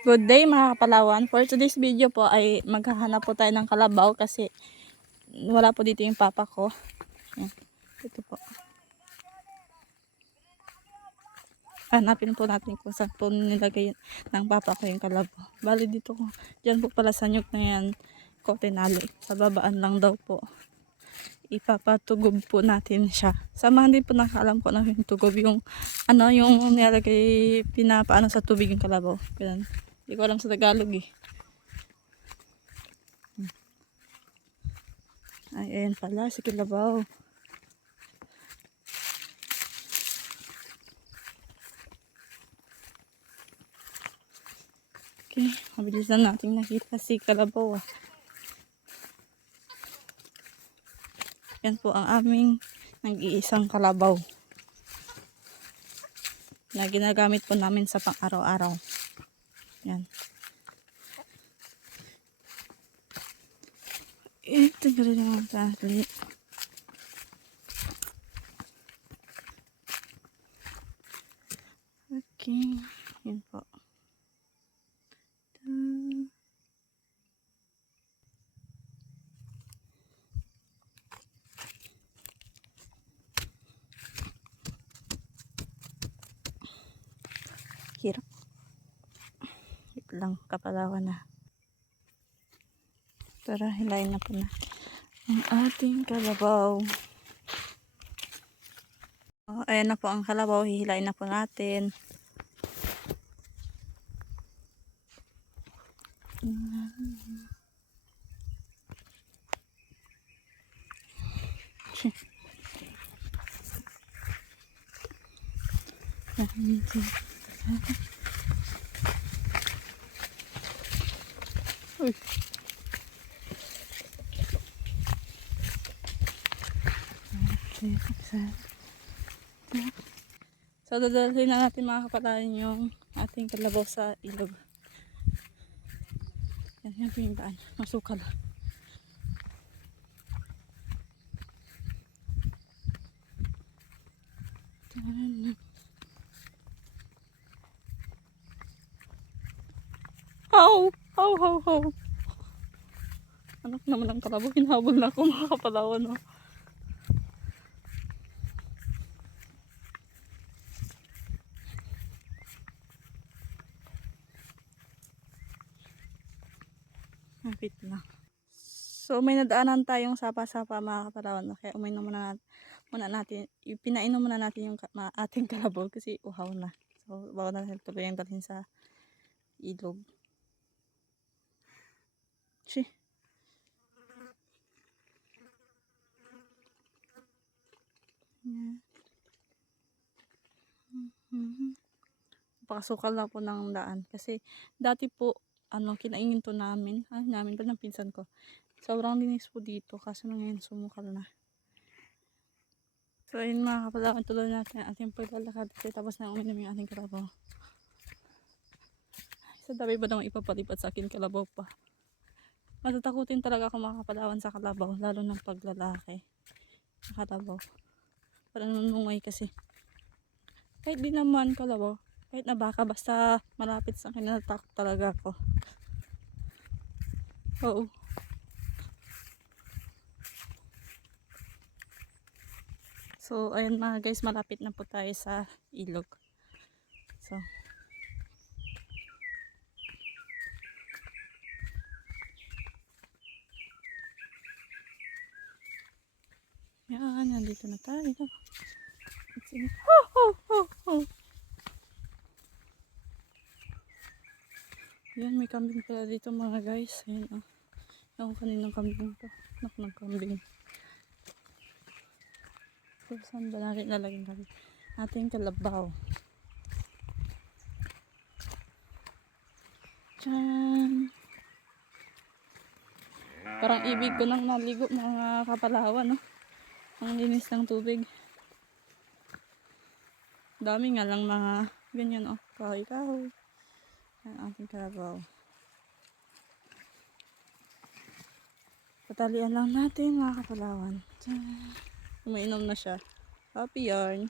Good day mga kapalawan. For today's video po ay maghahanap po tayo ng kalabaw kasi wala po dito yung papa ko. Yan. Ito po. Hanapin po natin kung saan po nilagay ng papa ko yung kalabaw. Bali dito ko. Diyan po pala sa nyug na yan. Kotenali. Sa babaan lang daw po. Ipapatugob po natin siya. Samahan din po nakaalam ko na yung tugob. Yung ano yung nilagay pinapaano sa tubig yung kalabaw. Ganun. Hindi ko alam sa Tagalog eh. Ay, ayan pala, si Kalabaw. Okay, mabilis na natin nakita si Kalabaw. Yan po ang aming nag-iisang kalabaw na ginagamit po namin sa pang-araw-araw. Yan. Ito yung rin yung tali. Okay, yan po. Hirap. Wait lang, kapalawan na. Tara, hilayin na po na ang ating kalabaw. Oh, ayan na po ang kalabaw. Hihilain na po natin. Uy. So dadalhin na natin mga kapalaran yung ating kalabaw sa ilog. Yan po yung daan. Masukal. How? How? Anak naman ang kalabaw. Hinahabol na ako mga kapalawan. No? Napit na. So may nadaanan tayong sapa-sapa mga kapalawan. Kaya uminom muna natin. Pinainom muna natin yung ating kalabaw kasi uhaw na. So bago na natin tuloy yung dalhin sa ilog. Shi. Pakasukal na po ng daan. Kasi dati po, kinaingin to namin. Namin pa ng pinsan ko. Sobrang linis po dito. Kaso na ngayon sumukal na. So ayun mga kapalawan, tuloy natin ang ating paglalakad. Tapos na uminom yung ating kalabaw. Sa dami ba naman ipapalipat sa akin kalabaw pa. Matatakutin talaga ako mga kapalawan sa kalabaw. Lalo ng paglalaki. Sa kalabaw. Parang nanungay kasi. Kahit di naman kalabaw. Kahit na baka basta malapit sa akin natakot talaga ako. Oo. So ayun mga guys, malapit na po tayo sa ilog. So yan, nandito na tayo. Yan, may kambing pala dito mga guys. Ayan oh. Yung kaninang kambing to. Nak ng kambing. So saan ba natin lalagyan kami? Ating kalabaw. Tiyaan. Parang ibig ko nang naligo mga kapalawan, no? Ang linis ng tubig. Dami nga lang mga ganyan, oh. Kahoy-kahoy. Ang ating kalabaw. Patalian lang natin mga kapalawan. Umainom na siya. Happy yarn.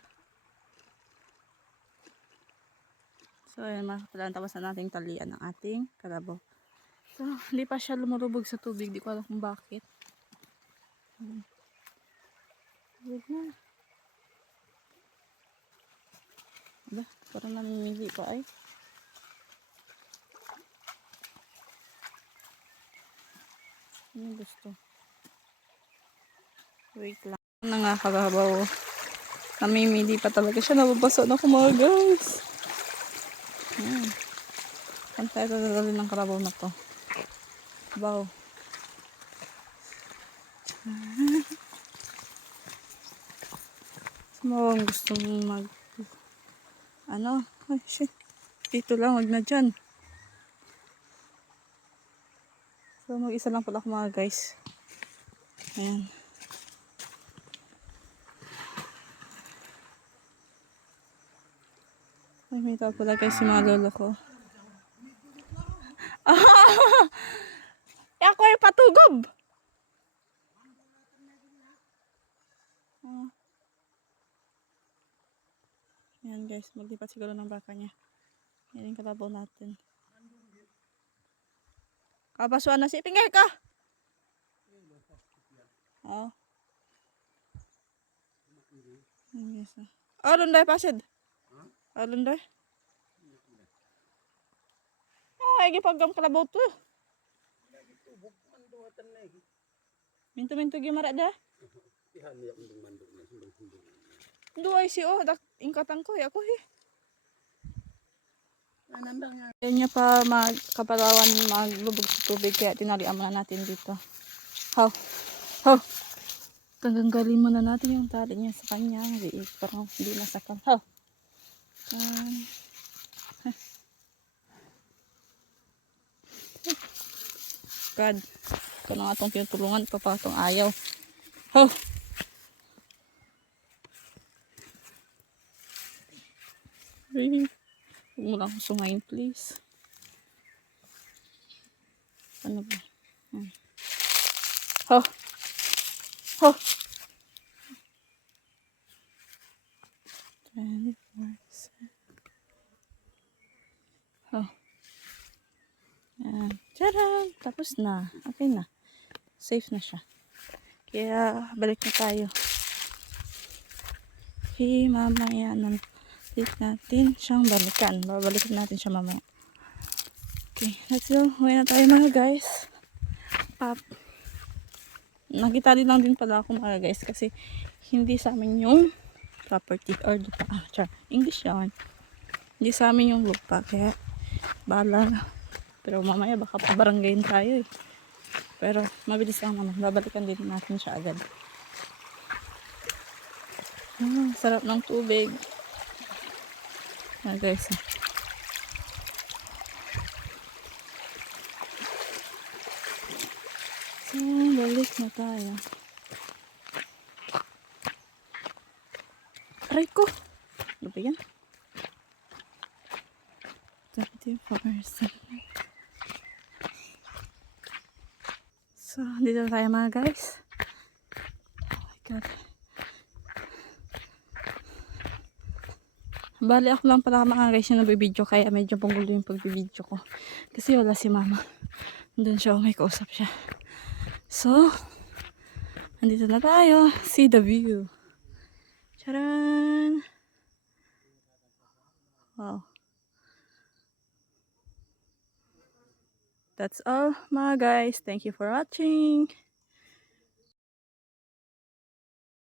So So, ayan mga kapalan, tapos na nating talian ng ating kalabaw. So, hindi pa siya lumulubog sa tubig. Di ko alam kung bakit. Wait na. Aba, parang namimili pa ay. Ano gusto? Wait lang. Ano nga kalabaw. Namimili pa talaga siya. Nababasa na ako mga guys. Saan tayo dadalhin ng kalabaw na to? Wow. Ang gusto mong mag... Ano? Ay, shit. Dito lang. Huwag na dyan. So, mag-isa lang pala ako mga guys. Ayan. Ay, may tao pala guys si mga lolo ko. Ako ay patugob! Ayan guys, maglipat siguro ng baka niya. Yan yung kalabaw natin. Kabasuan na si Pinggay ka! Oo. Ayan guys. Oh, lunday pasid. Oh, lunday. Ay, gipagam kalabaw to. Minto-minto gimara da. Duay si oh, ingkatan ko ako he. Yan niya pa kapalawan maglubog sa tubig kaya tinalian muna natin dito. How? How? Tanggalin muna natin yung tali niya sa kanya. Parang hindi nasakal. How? God. Ito na nga itong tinutulungan. Papatong ayaw. How? Really? Huwag mo lang sumayin please. Ano ba? How? How? 24/7. Oh. Yan. Tcharam! Tapos na. Okay na. Safe na siya. Kaya balik na tayo. Okay, mamaya natin siyang balikan. Babalikan natin siya mamaya. Okay, let's go. Uwi na tayo mga guys. Nakita lang din pala ako mga guys kasi hindi sa amin yung property or lupa. English yan. Hindi sa amin yung lupa. Kaya bahala. Pero mamaya baka pabaranggayin tayo eh. Pero mabilis lang naman. Babalikan din natin siya agad. Sarap ng tubig. Guys. So, balik na tayo. Aray ko! Ano ba yan? 24/7. So, dito tayo mga guys. Oh my God. Bali ako lang pala mga guys yung nabibideo kaya medyo panggulo yung pagbibideo ko. Kasi wala si mama. Doon siya, may kausap siya. So, nandito na tayo. See the view. Charan! Wow. That's all mga guys. Thank you for watching.